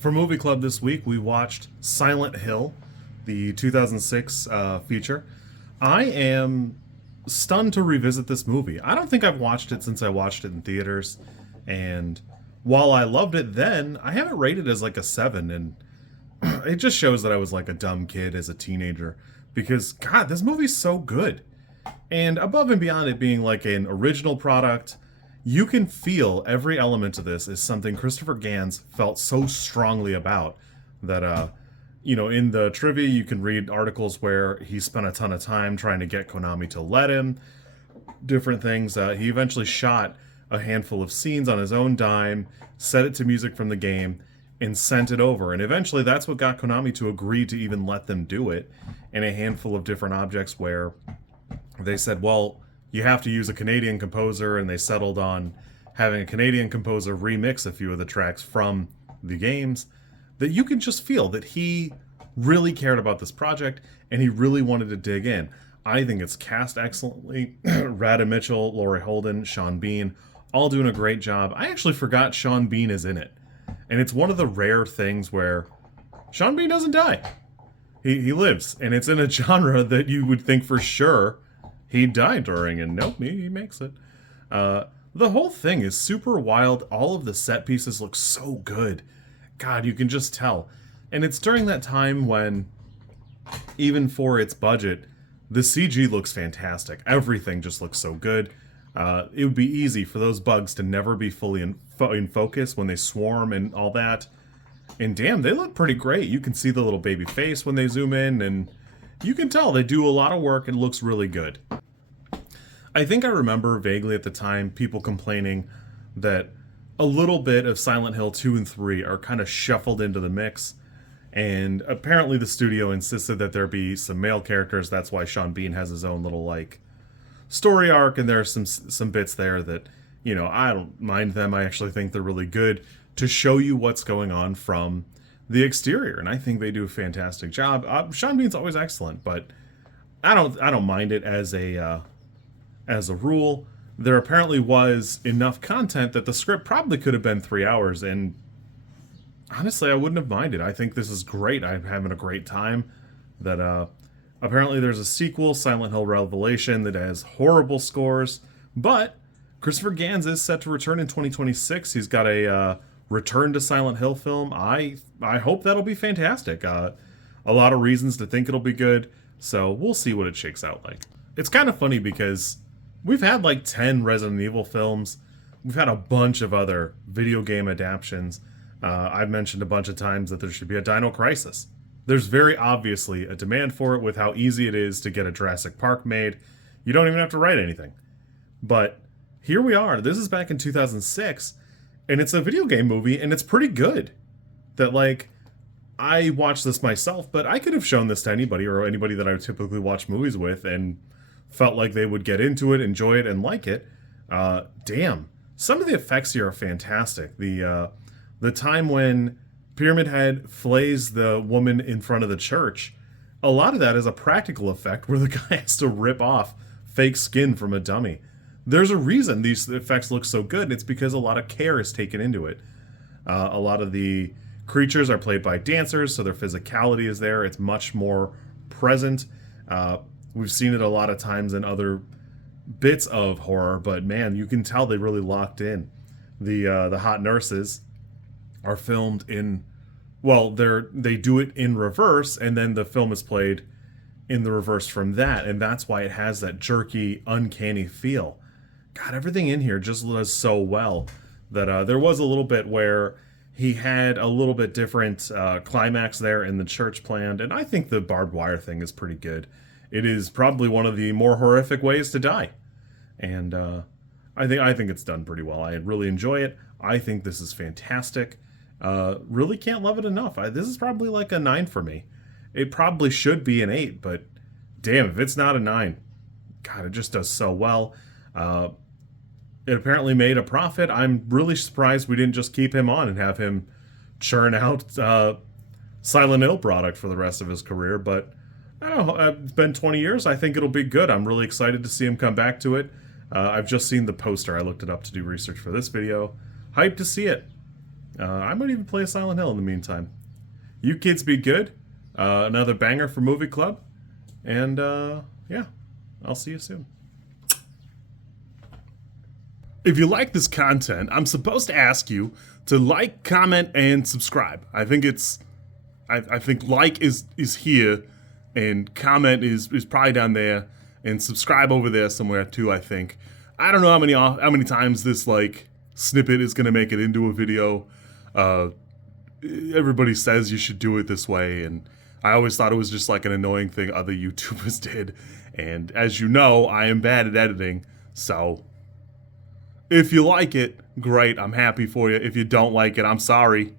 For Movie Club this week, we watched Silent Hill, the 2006 feature. I am stunned to revisit this movie. I don't think I've watched it since I watched it in theaters, and while I loved it then, I have it rated as like a 7, and it just shows that I was like a dumb kid as a teenager, because, God, this movie's so good. And above and beyond it being like an original product, you can feel every element of this is something Christophe Gans felt so strongly about that, in the trivia you can read articles where he spent a ton of time trying to get Konami to let him, different things. He eventually shot a handful of scenes on his own dime, set it to music from the game, and sent it over. And eventually that's what got Konami to agree to even let them do it in a handful of different objects where they said, well, you have to use a Canadian composer, and they settled on having a Canadian composer remix a few of the tracks from the games, that you can just feel that he really cared about this project and he really wanted to dig in. I think it's cast excellently. Radha Mitchell, Laurie Holden, Sean Bean, all doing a great job. I actually forgot Sean Bean is in it. And it's one of the rare things where Sean Bean doesn't die. He lives, and it's in a genre that you would think for sure he died during, and nope, he makes it. The whole thing is super wild. All of the set pieces look so good. God, you can just tell. And it's during that time when, even for its budget, the CG looks fantastic. Everything just looks so good. It would be easy for those bugs to never be fully in focus when they swarm and all that. And damn, they look pretty great. You can see the little baby face when they zoom in, and you can tell they do a lot of work and it looks really good. I think I remember vaguely at the time people complaining that a little bit of Silent Hill 2 and 3 are kind of shuffled into the mix, and apparently the studio insisted that there be some male characters. That's why Sean Bean has his own little, story arc, and there are some bits there that, I don't mind them. I actually think they're really good to show you what's going on from the exterior, and I think they do a fantastic job. Sean Bean's always excellent, but I don't mind it as a rule. There apparently was enough content that the script probably could have been 3 hours, and honestly, I wouldn't have minded. I think this is great. I'm having a great time. That apparently there's a sequel, Silent Hill Revelation, that has horrible scores, but Christophe Gans is set to return in 2026. He's got a Return to Silent Hill film. I hope that'll be fantastic. A lot of reasons to think it'll be good, so we'll see what it shakes out like. It's kind of funny because we've had 10 Resident Evil films. We've had a bunch of other video game adaptations. I've mentioned a bunch of times that there should be a Dino Crisis. There's very obviously a demand for it with how easy it is to get a Jurassic Park made. You don't even have to write anything. But here we are. This is back in 2006. And it's a video game movie, and it's pretty good. That, I watched this myself, but I could have shown this to anybody, or anybody that I would typically watch movies with, and felt like they would get into it, enjoy it, and like it. Damn. Some of the effects here are fantastic. The time when Pyramid Head flays the woman in front of the church, a lot of that is a practical effect where the guy has to rip off fake skin from a dummy. There's a reason these effects look so good, and it's because a lot of care is taken into it. A lot of the creatures are played by dancers, so their physicality is there. It's much more present. We've seen it a lot of times in other bits of horror, but man, you can tell they really locked in. The hot nurses are filmed in, they do it in reverse, and then the film is played in the reverse from that, and that's why it has that jerky, uncanny feel. God, everything in here just does so well that there was a little bit where he had a little bit different climax there in the church planned, and I think the barbed wire thing is pretty good. It is probably one of the more horrific ways to die, and I think it's done pretty well. I really enjoy it. I think this is fantastic. Really can't love it enough. This is probably a 9 for me. It probably should be an 8, but damn, if it's not a 9, God, it just does so well. It apparently made a profit. I'm really surprised we didn't just keep him on and have him churn out Silent Hill product for the rest of his career, but I don't know, it's been 20 years. I think it'll be good. I'm really excited to see him come back to it. I've just seen the poster. I looked it up to do research for this video. Hyped to see it. I might even play a Silent Hill in the meantime. You kids be good. Another banger for Movie Club. And, yeah, I'll see you soon. If you like this content, I'm supposed to ask you to like, comment, and subscribe. I think I think like is here, and comment is probably down there, and subscribe over there somewhere too. I think. I don't know how many times this like snippet is gonna make it into a video. Everybody says you should do it this way, and I always thought it was just like an annoying thing other YouTubers did. And as you know, I am bad at editing, so if you like it, great, I'm happy for you. If you don't like it, I'm sorry.